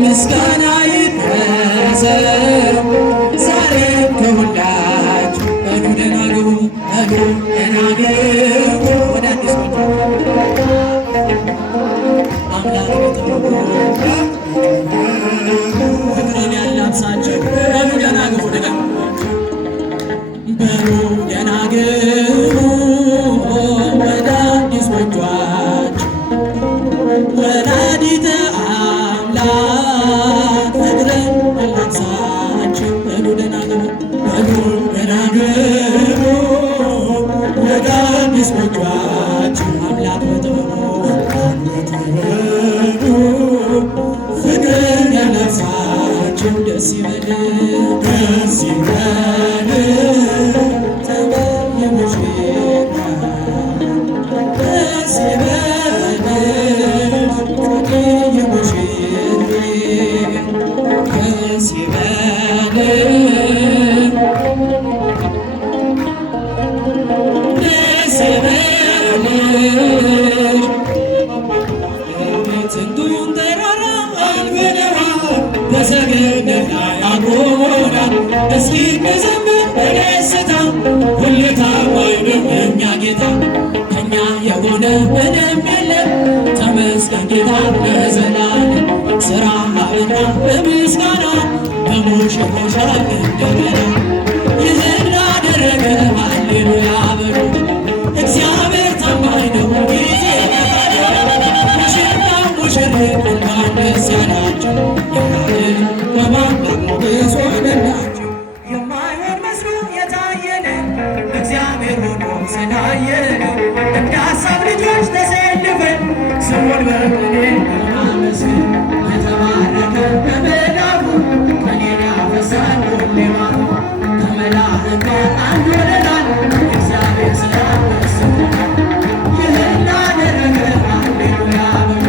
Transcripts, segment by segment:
ምስጋና ይድረሰው ዛሬም ከሁላችሁ በሉ ደህና ግቡ በሉ ደህና ግቡ ወደ አዲስ አምላክ ፍቅርን ያላብሳችሁ በሉ ደህና ግቡ በሉ ደህና ግቡ ወደ አዲስ ጎጇችሁ ወላዲተ አምላክ ፍቅርን ያላብሳችሁ በሉ ደህና ግቡ ወደ አዲስ ጎጇችሁ አምላክ በጥበቡ ፍቅርን ያላብሳችሁ ደስ ይበል ተመኘሽ ደስ ስንቱን ተራራ አልበለዋ በሰገነት ላይ አቆሞናል። እስኪ እንዘምር በደስታ ሁሌ ታማኝ ነው የእኛ ጌታ። ከእኛ የሆነ ምንም የለም ተመስገን ጌታ ለዘላለም። ሥራ ኃይልና በምስጋና በሞሸሞሻል እንደገና ይህን ላደረገ ሃሌሉያ በሉ። እግዚአብሔር ታማኝ ነው ጊዜ ሙሽሪት እንኳን ደስ ያላችሁ የካህን በማምላክ ሞገስ ሆነላችሁ። የማይሆን መስሎ የታየን እግዚአብሔር ሆኖ ስላየን እንደ ሀሳብ ልጆች ተሰልፈን ስሙን በቅኔ እናመስግን። የተባረከ በመላኩ ቀኔን ያፈሳል ሁሌ ማሩ ከመላእክት አንድ ሆነናል እግዚአብሔር ስላመሰግናል። ይህን ላደረገ ሃሌሉያ በሉ።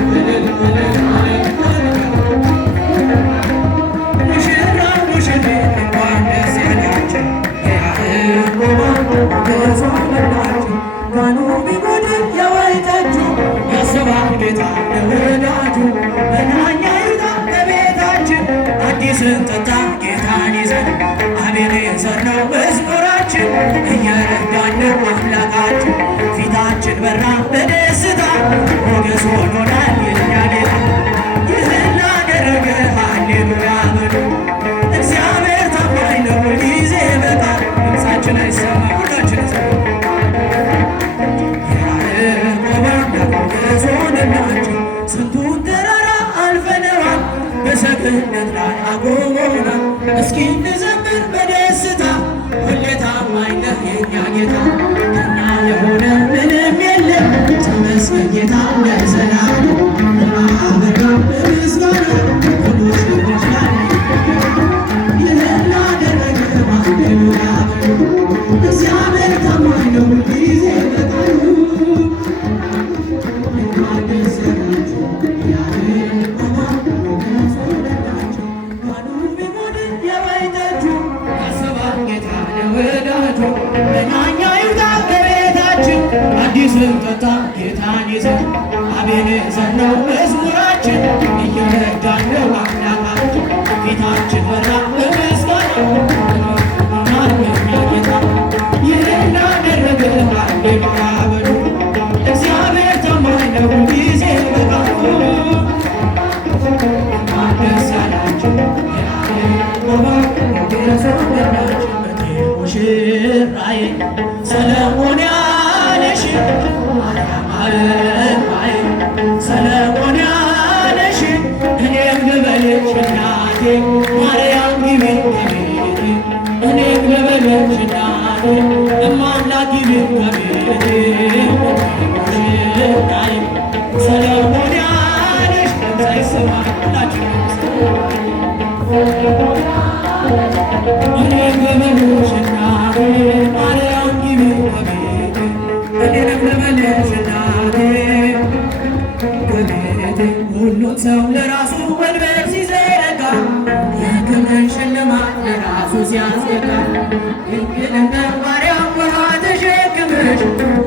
እንዘምር በደስታ ሁሌ ታማኝ ነህ የኛ ጌታ ከኛ የሆነ ምንም የለም ተመስገን ጌታ ለዘላለም አበራ በምስጋና ሁሉ ሰዎች ላይ ይህን ላደረገ ሃሌሉያ እግዚአብሔር ታማኝ ነው ጊዜ በቃሉ ስንጠጣ ጌታን ይዘን አቤኔዘር ነው መዝሙራችን እየረዳን ነው አምላካችን ፊታችን በራ በምስጋና ማርገኛ ጌታ ይህን አደረገ ሃሌሉያ በሉ እግዚአብሔር ታማኝ ነው ጊዜ በቃሉ ደስ ያላቸው ሙሽራዬ ሰለሞን ያለሽ ሰለሞን ያለሽ እኔም ልበልሽ እናቴ ማርያም ግቢ ከቤቴ እኔም ልበልሽ እናቴ እማምላክ ግቢ ከቤቴ ሙሽራዬ ሰለሞን ያለሽ ሳይሰማ ሁላችን እኔም ልበልሽ እናቴ ማርያም ግቢ ከቤቴ እኔም ልበልሽ እናቴ ከቤቴ ሁሉም ሰው ለራሱ ወንበር ሲዘረጋ የክብርን ሽልማት ለራሱ ሲያስገባ ድንግል እንደ ማርያም ውሃ ተሸክመሽ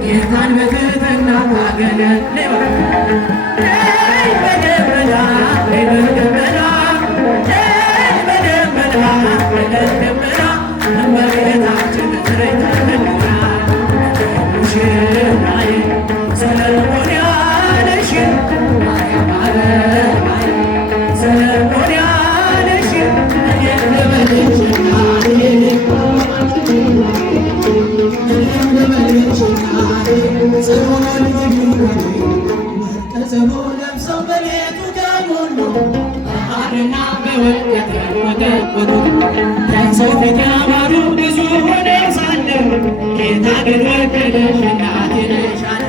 ጌታን በትሕትና ታገለግለሽ በደመና በደመና በደመና በደመና እመቤታችን ትረዳለች ሙሽራዬ ሰለሞን ያለሽ ሰለሞን ያለሽ እኔም ልበልሽ እናቴ እኔም ልበልሽ እናቴ ጽዮን ወርቀ ዘቦ ለብሰው በቤቱ ተሞሉ በሐርና በወርቅ የተንቆጠቆጡ ከሰው ፊት ያማሩ ብዙ ሆነው ሳለ ጌታ ግን ወደደሽ እናቴ ነሽ አለ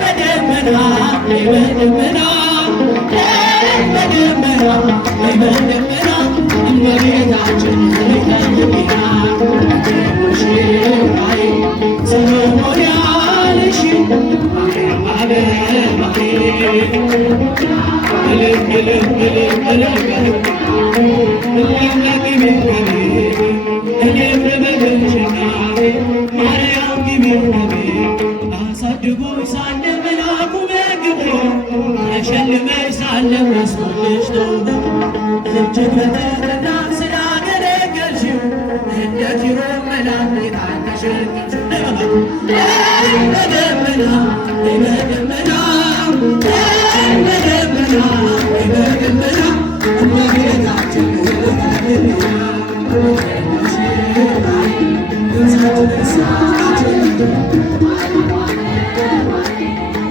በደመና በደመና በደመና በደመና እመቤታችን ተገኝታ ሙሽራዬ ሰሎሞን ያለሽ ማርያም አበባዬ እኔም ልበልሽ እናቴ ማርያም ግቢ ከቤቴ አሳድጎኝ ሳለ መልአኩ መግቦ ተሸልመሽ ሳለ መስሎልሽ ተውቦ እጅግ በትሕትና ስላገለገልሽው እንደ ኪሩብ መልአክ ጌታን ተሸከምሽው በደመና በደመና በደመና በደመና እመቤታችን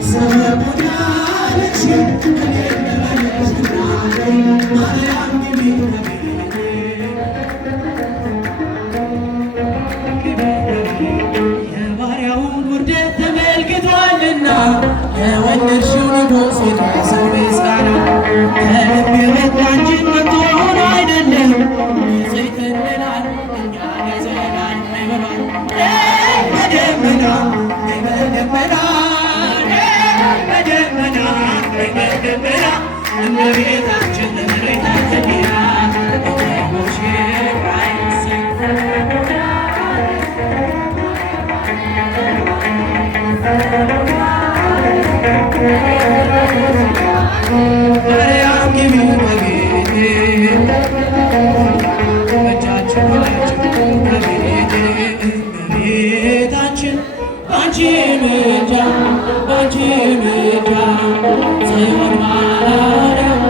ሰለሞን ያለሽ እኔም ልበልሽ እናቴ ማርያም ግቢ የባሪያውን ውርደት ተመልክቷልና የወለድሽው ንጉሥ የደረሰው ምስጋና ከልብ የመጣ እንጂ ከቶ ሆኖ አይደለም ንጽሕት እንላለን እኛ ለዘላለም ይበሏል በደመና በደመና በደመና በደመና እመቤታችን ለመሬታችን ሙሽራዬ ማርያም ግቢ ከቤቴ እጃችን ከቤቴ እመቤታችን ባንቺ ምልጃ ባንቺ ምልጃ ጽዮን ማርያም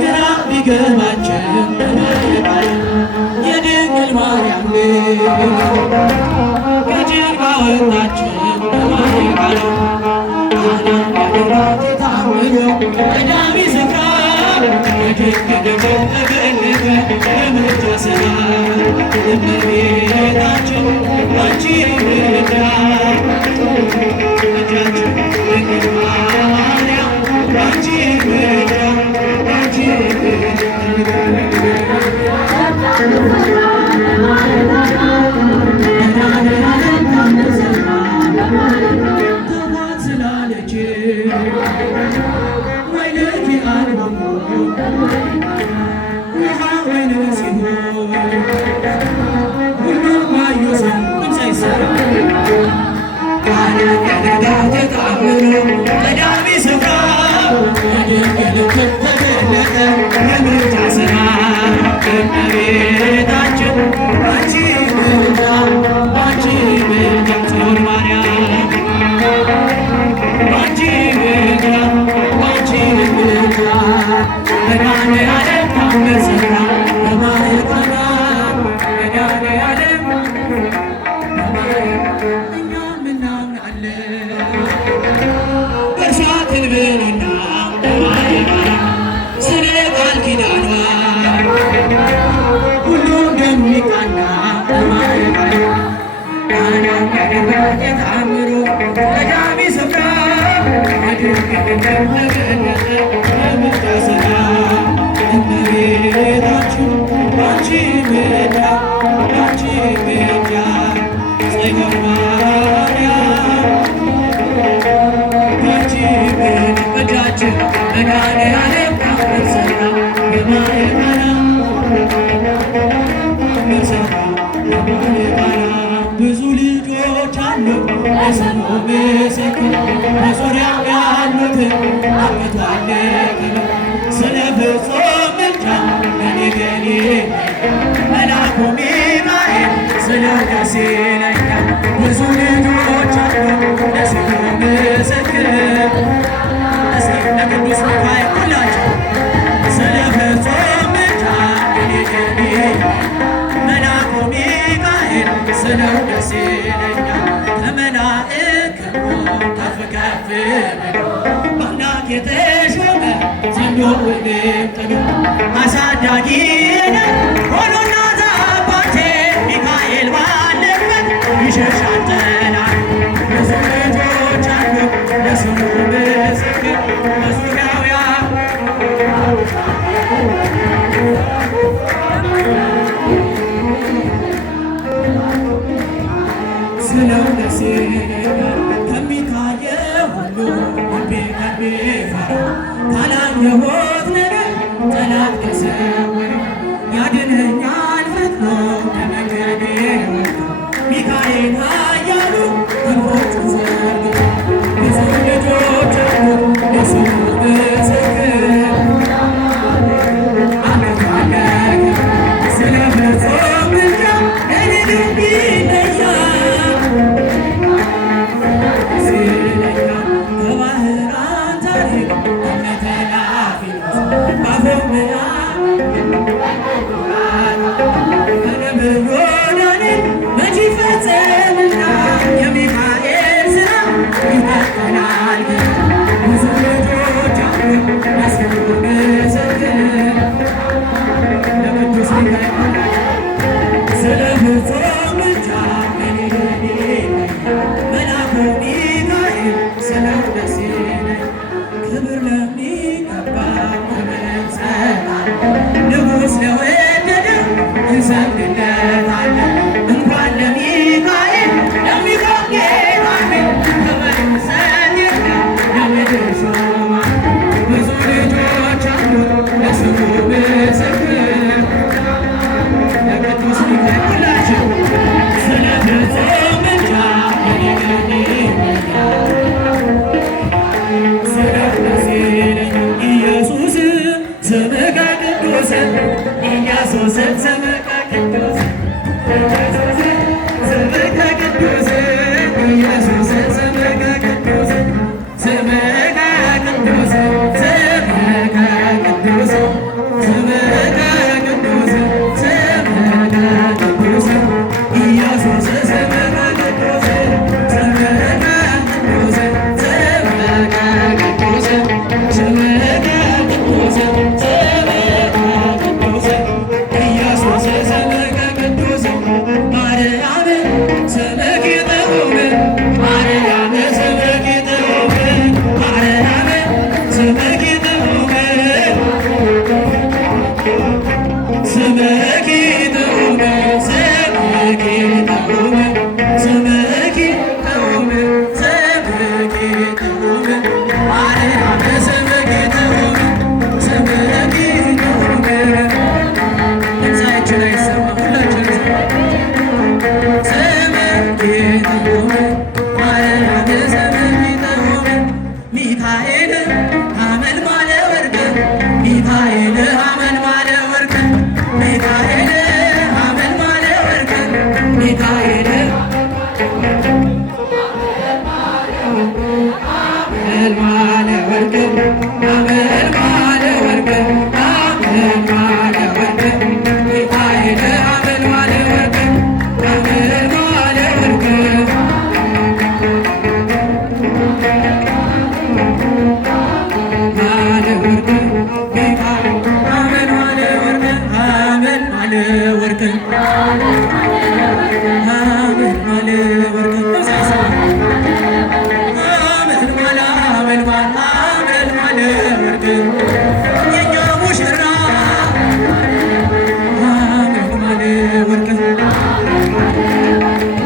ግራ ቢገባቸው የድንግል ማርያም ከጭንቅ አወጣቸው በማይቃል ታምሮ ቀዳሚ ስፍራ የድንግል ተገለጠ በምልጃ ሥራ እመቤታችን አንቺ ምልጃ ልጃችን ድንግል ማርያም አንቺ ምልጃ አንቺ ስላለች ወይልኪ አልቦሞ ውሃ ወይን ሲሆን ሁሉም አዩ ሰሙም ሳይሰራ ተጣምሮ ቀዳሚ ስፍራ የድንግል ተገለጠ የምልጃ ሥራ እመቤታችን አንቺ ምልጃ አንቺ ምልጃ ጽዮን ማርያም አንቺ ምልጃ አንቺ ምልጃ መድኃኔዓለም ታምር ሠራ በማኅፀኗ መድኃኔዓለም እኛም እናምናለን በእርሷ ትንብልና ስለ ቃል ኪዳኗ ሁሉም የሚቃና በማኅፀኗ የታምሩ ቀዳሚ ስፍራ የድንግል ተገለጠ በምልጃ ሥራ እመቤታችን አንቺ ምልጃ አንቺ ምልጃ ጽዮን ማርያም አንቺ ምልጃችን መድኃኔዓለም ታምር ሠራ በማኅፀኗ ታምር ሠራ በማኅፀኗ ብዙ ልጆች አሉ የስሙ ምስክር በዙሪያው ያሉትን አብቅቷል ስለ ፍጹም ምልጃ ለኔ መልአኩ ሚካኤል ስለው ደስ ይለኛል። ብዙ ልጆች አሉ የስሙ ምስክር እስኪ ለቅዱስ ሚካኤል ሁላችሁ ስለ ፍጹም ምልጃ ለኔ መልአኩ ሚካኤል ስለው ደስ ይለኛል። ከመላእክት ከፍ ከፍ ብሎ በአምላክ የተሾመ ዘንዶውንም ጥሎ አሳዳጊዬ ሆኖና አባቴ ሚካኤል ባለበት ይሸሻል ጠላት። ብዙ ልጆች አሉ ለስሙ ምስክር በዙሪያው ስለው ደስ ይለኛል። ከሚታየው ሁሉ ልቤ ከሚፈራ ካላየሁት ነገር ጠላት ከሰወረ ያድነኛል ፈጥኖ ከመንገዴ ወጥቶ ሚካኤል ኃያሉ ክንፎቹን ዘርግቶ ብዙ ልጆች አሉ የስሙ ምስክር አመቷለሁ ስለ ፍጹም ምልጃ እኔ ልብ ይለያል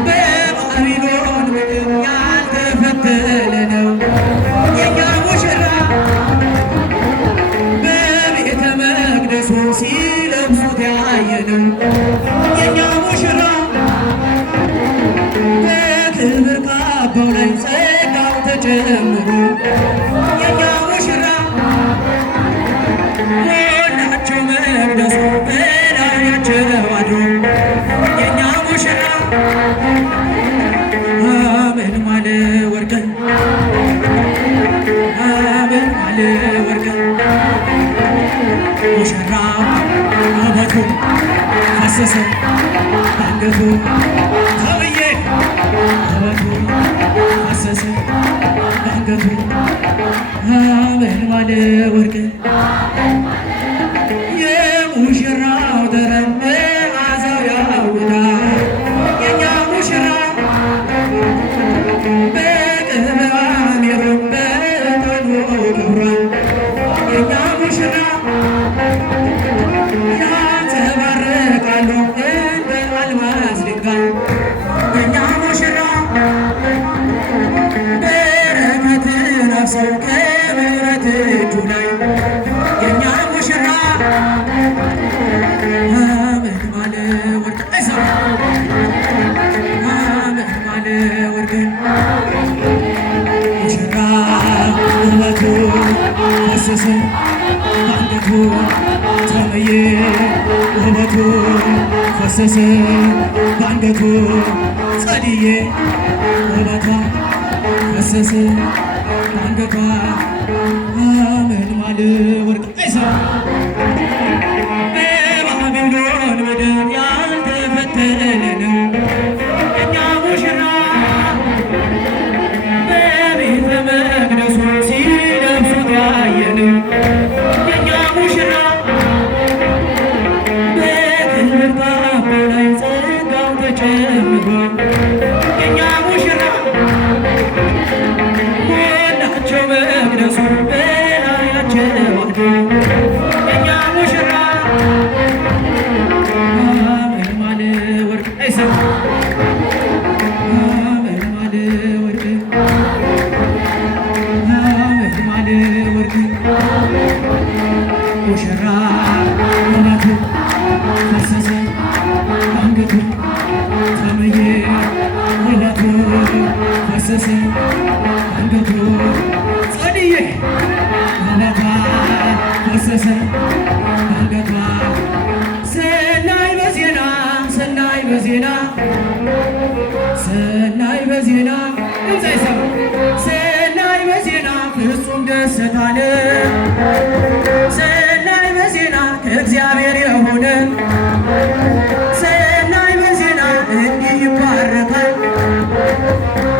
በባቢሎን ምድር ያልተፈተነ ነው የኛ ሙሽራ በቤተ መቅደሱ ሲለብሱት ያየነው የኛ ሙሽራ በክብር ካባው ላይ ጸጋው ተጨምሮ የኛ ሙሽራ ሞላቸው መቅደሱ በላያቸው አድሮ የኛ ሙሽራ አሜን ማለ ወርቅ አሜን ማለ ወርቅ ሙሽራው ውበቱ ፈሰሰ አንገቱ ተብዬ ውበቱ ፈሰሰ አንገቱ አሜን ማለ ወርቅ የሙሽራው ጠረን መዓዛው ያውዳል የኛ ሙሽራ በቅብዓ ሜሮን በዕጣኑ ክብሯን የኛ ሙሽራ ያንጸባርቃሉ እንደ አልማዝ ድንጋይ የኛ ሙሽራ በረከትን አፍሰው ከምሕረት እጁ ላይ የኛ ሙሽራ አሜን ማለ ወርቅ አሜን ማለ ወርቅ ሙሽራ ውበቱ ፈሰሰ አንገቱ ተመየ ውበቱ ፈሰሰ በአንገቱ ጸድዬ ውበቷ ፈሰሰ በአንገቷ አሜን ማለ ወርቅ በባቢሎን ምድር ያልተፈተነ ነው የኛ ሙሽራ በቤተ መቅደሱ ሲለብሱት ያየነው የኛ ሙሽራ በክብር ካባው ላይ ጸጋው ተጨምሯል የኛ ሙሽራ ሞላቸው መቅደሱ በላያቸው አድሮ የኛ ሙሽራ አሜን ማለ ወርቅ አሜን ማለ ወርቅ አሜን ማለ ወርቅ ሙሽራ ውበቱ ፈሰሰ አንገቱ ተመየ ውበቱ ፈሰሰ አንገቱ ጸድዬ ውበቷ ፈሰሰ አንገቷ ሰናይ በዜና ሰናይ በዜና ሰናይ በዜና ድምፅ አይሰማ ሰናይ በዜና ፍጹም ደስታን ሰናይ በዜና ከእግዚአብሔር የሆነ ሰናይ በዜና እንዲህ ይባረካል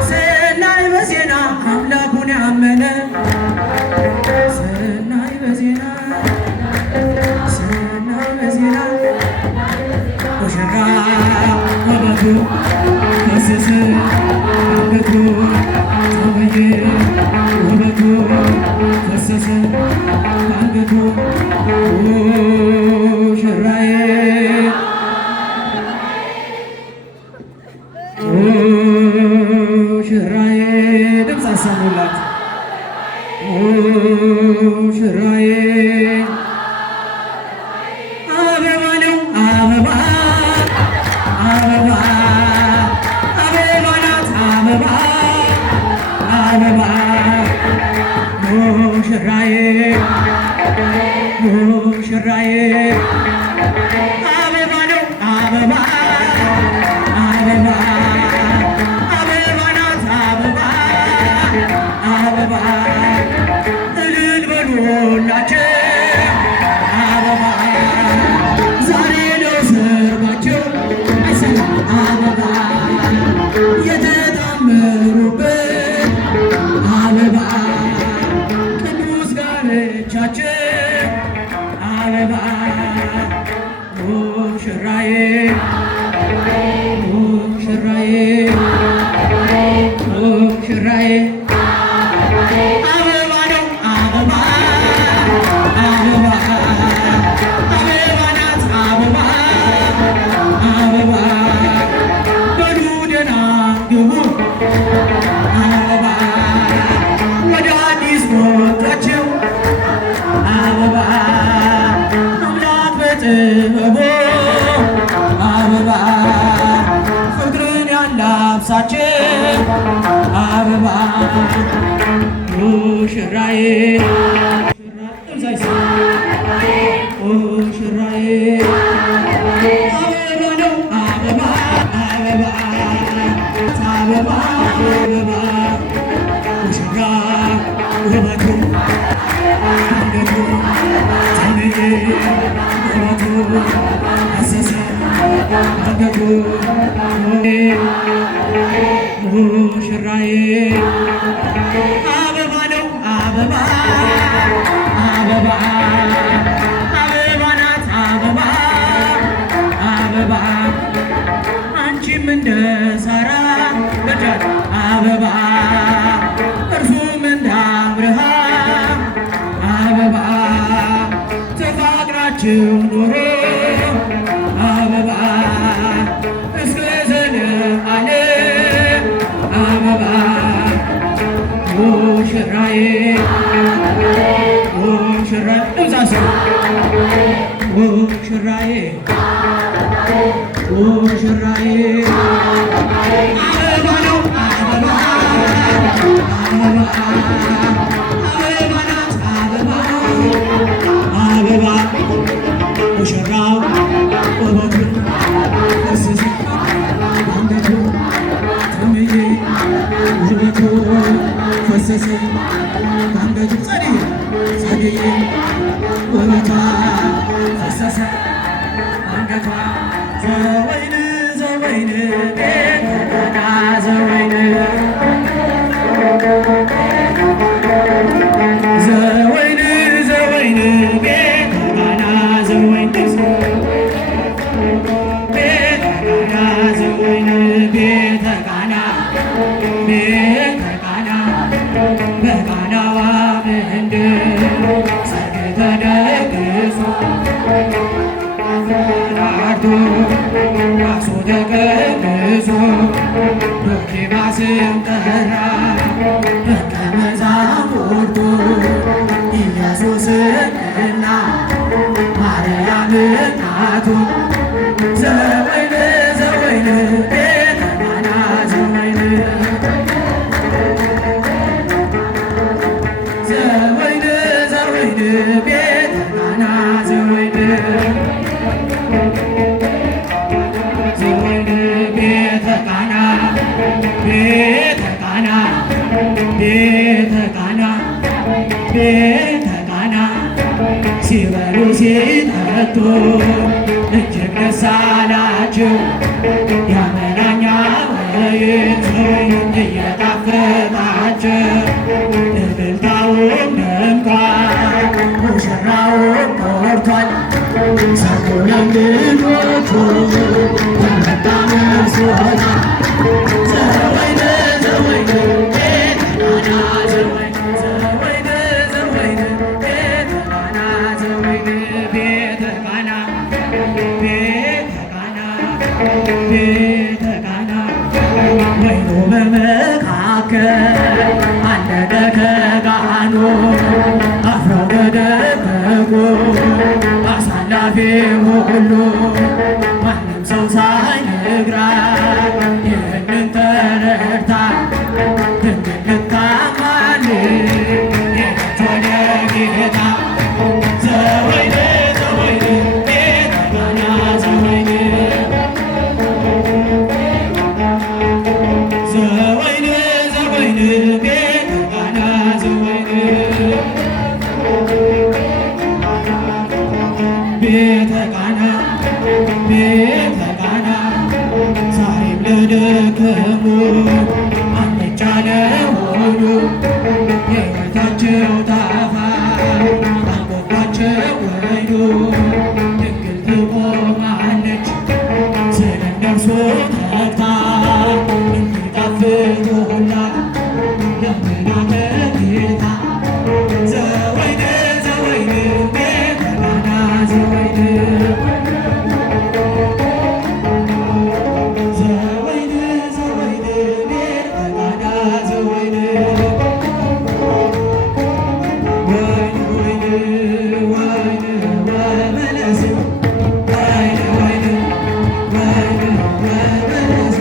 ሰናይ በዜና አምላኩን ያመነ ሰናይ በዜና ሰናይ በዜና ሙሽራ ውበቱ ፈሰሰ አንገቱ ተመየ ውበቱ ፈሰሰ አንገቱ ሙሽራዬ ሙሽራዬ ድምፅ አሰሙላት ሙሽራዬ አበባ ነው አበባ አበባ አበባ ናት አበባ አበባ ሙሽራዬ ሙሽራዬ አበባ ነው አበባ አበባ አበባ ናት አበባ አበባ እልል በሉላቸው አበባ ዛሬ ነው ሰርጋቸው አበባ የተጣመሩበት አበባ ቅዱስ ጋብቻቸው አበባ ሙሽራዬ ሙሽራዬ ሙሽራዬ አበባ ነው አበባ አበባ አበባ ናት አበባ አበባ ነፍሳችን አበባ ሙሽራዬ ሙሽራዬ አበባ ነው አበባ አበባ አበባ አበባ ሙሽራ ውበቱ አንገቱ ተንዬ ውበቱ አሰሰ አንገቱ ሙሽራዬ አበባ ነው አበባ አበባ አበባ ናት አበባ አበባ አንቺም እንደ ሳራ በጃት አበባ እርሱም እንደ አብርሃም አበባ ተፋቅራችሁ ኑሮ አበባ እስከ ዘለዓለም አበባ ሙሽራዬ ሙሽራዬ እዛሰ ሙሽራዬ ሙሽራዬ አበባ ነው አበባ አበባ አበባ ናት አበባ አበባ ሙሽራው ውበቱ ፈሰሰ አንገቱ ተምዬ ውበቱ ፈሰሰ አንገቱ ጸድዬ ጸድዬ ውበቷ ፈሰሰ አንገቷ ዘወይን ዘወይን ቤተና ዘወይን ዘወይን ዘወይን ቤተና ዘወይን ቤተና ዘወይን ቤተቃና ቤተቃና በቃናዋ ምንድር ሰርግ ተደግሶ አርዶ ራሱ ተቀድሶ ዶኪማስም ጠራ ደቀ መዛሙርቱ ኢየሱስንና ማርያምን እናቱን ዘወይን ዘወይን ቤተቃና ዘወይን ዘወይን ዘወይን ቤተቃና ዘወይን ዘወይን ቤተቃና ቤተቃና ቤተቃና ቤተቃና ሲበሉ ሲጠጡ እጅግ ደስ አላቸው። ያመናኛ ወይን እየጣፈጣቸው እልልታውም ደምቋል፣ ሙሽራውም ሞልቷል። ሰርጉ ለእንግዶቹ የመጣ መስሎታል። ዘወይን ዘወይን ቤተቃና ዘወይን ዘወይን ዘወይን ቤተቃና ዘወይን ቤተቃና ቤተቃና ቤተቃና ወይኑ በመካከል አለቀ ከጋኑ አፍረው ተደበቁ አሳላፊ ሁሉ ማንም ሰው ሳይነግራት ይህንን ተረድታ ድንግል ልታማልድ ሄደች ወደ ጌታ። ዘወይን ዘወይን ቤተቃና ዘወይን ዘወይን ዘወይን ቤተቃና ዘወይን ቤተቃና ቤተቃና ዛሬም ለደከሙ አልጫ ለሆኑ የሕይወታቸው ጣፋጭ አልቆባቸው ወይኑ ድንግል ትቆማለች ስለ እነርሱ ተግታ እንዲጣፍጡላት ለምናተ ጌታ። ዘወይን ዘወይን ቤተቃና ዘወይን ዘወይን ዘወይን ቤተቃና ዘወይን ወይን ወይን ወይን ወበለስ ወይን ወይን ወይን ወበለስ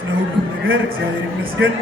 ስለ ሁሉም ነገር እግዚአብሔር ይመስገን።